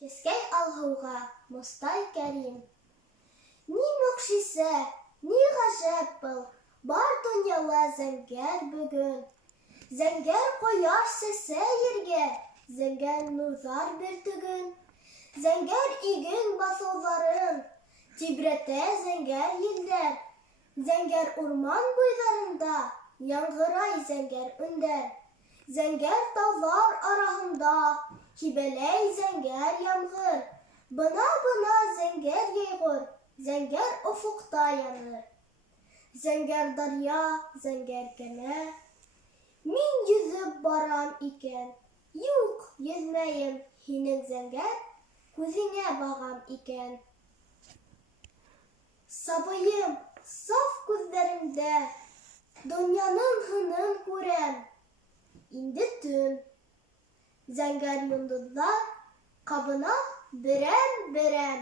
Кескәй алһыуға Мостай Кәрим. Ни мөғжизә, ни ғәжәп был, бар донъяла зәңгәр бөгөн. Зәңгәр ҡояш сәсә ергә, зәңгәр нурҙар бөртөгөн. Зәңгәр иген баҫыуҙарын тибрәтә зәңгәр елдәр. Зәңгәр урман буйҙарында яңғырай зәңгәр өндәр. Зәңгәр тауҙар араһында һибәләй зәңгәр ямғыр. Бына-бына зәңгәр йәйғор, зәңгәр офоҡта яныр. Зәңгәр даръя, зәңгәр кәмә. Мин йөҙөп барам икән, юҡ, йөҙмәйем, һинең зәңгәр күҙеңә бағам икән. Сабыйым, саф күҙҙәремдә донъяның һынын күрәм. Инде төн. Зәңгәр йондоҙҙар ҡабына берәм-берәм.